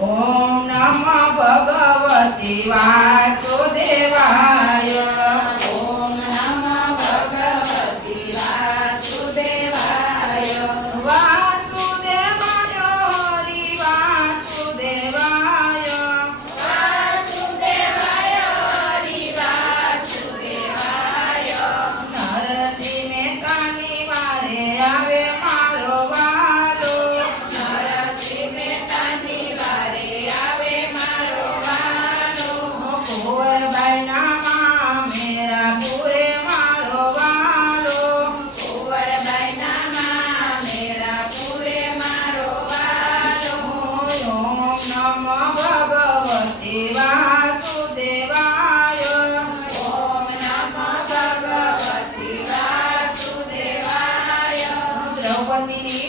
ઓમ નમઃ Bhagwati વાસુદેવાય no one meeting